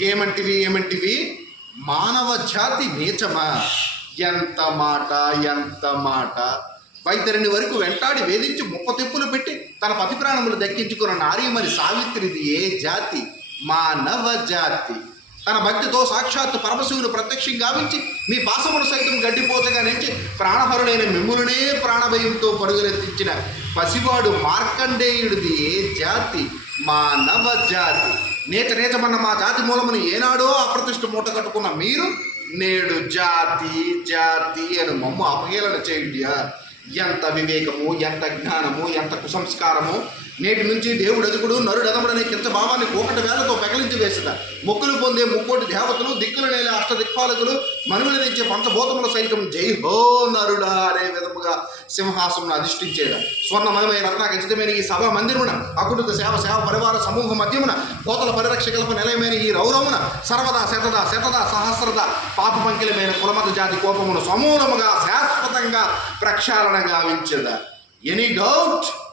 ఏమంటివి మానవ జాతి నీచమా? ఎంత మాట! వైతరిని వరకు వెంటాడి వేధించి ముప్పతిప్పులు పెట్టి తన పతి ప్రాణములు దక్కించుకున్న నారీమణి సావిత్రిది ఏ జాతి? మానవ జాతి. తన భక్తితో సాక్షాత్తు పరమశివుని ప్రత్యక్షం గావించి మీ పాసమును సైతం గడ్డిపోచగా నుంచి ప్రాణహరుడైన మిమ్ములనే ప్రాణభయంతో పరుగులెత్తించిన పసివాడు మార్కండేయుడిది ఏ జాతి? మానవ జాతి. నీచమన్న మా జాతి మూలమును ఏనాడో అప్రతిష్ఠ మూట కట్టుకున్న మీరు నేడు జాతి అని మమ్ము అపహేళన చేయుడియా? ఎంత వివేకము, ఎంత జ్ఞానము, ఎంత కుసంస్కారము! నేటి నుంచి దేవుడు అదుకుడు నరుడు అదముడనే కింద భావాన్ని కోకటి వేలతో పెకలించి వేసిన మొక్కులు పొందే ముక్కోటి దేవతలు, దిక్కుల నేల అష్టదిక్పాలకులు, మనువుల నుంచి పంచభూతముల సైతం జై హో నరుడా అనే విధముగా సింహాసనం అధిష్ఠించేదా. స్వర్ణమయమైన రత్నాఖచితమైన ఈ సభా మందిరమున అకుటుంబ సేవ పరివార సమూహ మధ్యమున కోతల పరిరక్షకల్ప నిలయమైన ఈ రౌరమున సర్వదా శతదా సహస్రద పాప పంకిలమైన కులమత జాతి కోపమును సమూలముగా శాశ్వతంగా ప్రక్షాళన గావించదా. Any doubt?